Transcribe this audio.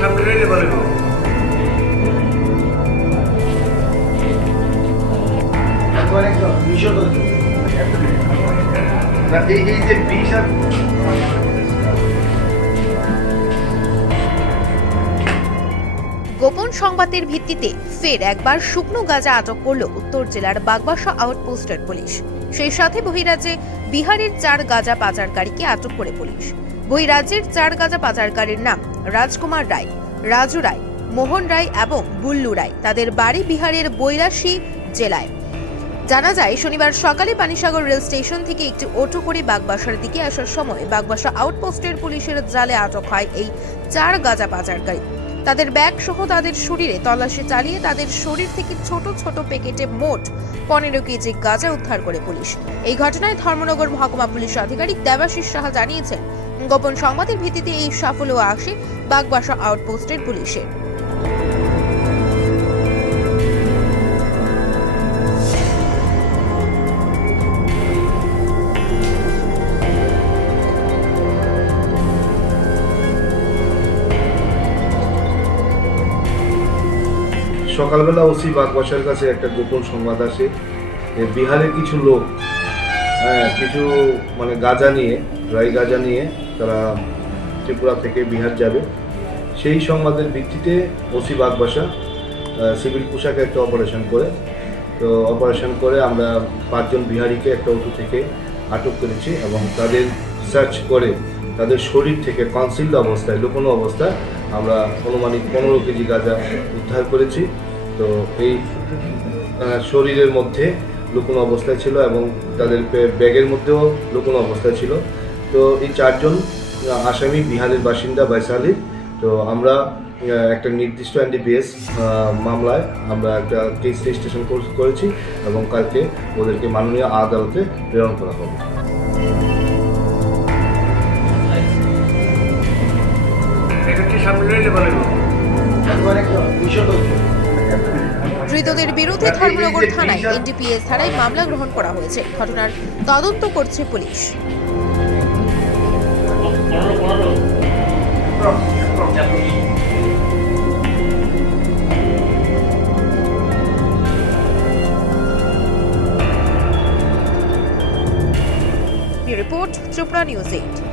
সামনে রইলে বলবো এই যে বিষ আর গোপন সংবাদের ভিত্তিতে ফের একবার শুকনো গাঁজা আটক করল উত্তর জেলার বাগবাসা আউটপোস্টের পুলিশ। সেই সাথে বহিরাজ্যে বিহারের 4 গাঁজা পাচারকারীকে আটক করে পুলিশ। বহিরাজ্যের 4 গাঁজা পাচারকারীর নাম রাজকুমার রায়, রাজু রায়, মোহন রায় এবং বুল্লু রায়। তাদের বাড়ি বিহারের বৈরাশী জেলায়। জানা যায়, শনিবার সকালে পানিসাগর রেল স্টেশন থেকে একটি অটো করে বাগবাসার দিকে আসার সময় বাগবাসা আউটপোস্টের পুলিশের জালে আটক হয় এই 4 গাঁজা পাচারকারী। তাদের ব্যাগ সহ তাদের শরীরে তল্লাশি চালিয়ে তাদের শরীর থেকে ছোট ছোট প্যাকেটে মোট 15 কেজি গাঁজা উদ্ধার করে পুলিশ। এই ঘটনায় ধর্মনগর মহকুমা পুলিশ আধিকারিক দেবাশিস সাহা জানিয়েছেন, গোপন সংবাদের ভিত্তিতে এই সাফল্য আসে বাগবাসা আউটপোস্টের পুলিশের। সকালবেলা ওসি বাগবাসার কাছে একটা গোপন সংবাদ আসে, বিহারের কিছু লোক কিছু গাঁজা নিয়ে, ড্রাই গাঁজা নিয়ে তারা ত্রিপুরা থেকে বিহার যাবে। সেই সংবাদের ভিত্তিতে ওসি বাগবাসা সিভিল পোশাকে একটা অপারেশন করে। তো অপারেশন করে আমরা 5 জন বিহারিকে একটা অটো থেকে আটক করেছি এবং তাদের সার্চ করে তাদের শরীর থেকে কনসিল্ড অবস্থায়, লুকোনো অবস্থায় আমরা অনুমানিক 15 কেজি গাঁজা উদ্ধার করেছি। তো এই শরীরের মধ্যে লুকোনো অবস্থায় ছিল এবং তাদের ব্যাগের মধ্যেও লুকোনো অবস্থায় ছিল। তো এই 4 জন আসামি বিহারের বাসিন্দা বৈশালীর। তো আমরা একটা নির্দিষ্ট NDPS মামলায় আমরা একটা কেস রেজিস্ট্রেশন করেছি এবং কালকে ওদেরকে মাননীয় আদালতে প্রেরণ করা হবে। ধৃতদের বিরুদ্ধে ধর্মনগর থানায় NDPS ধারায় মামলা গ্রহণ করা হয়েছে। ঘটনার তদন্ত করছে পুলিশ। Report Chopra news 8।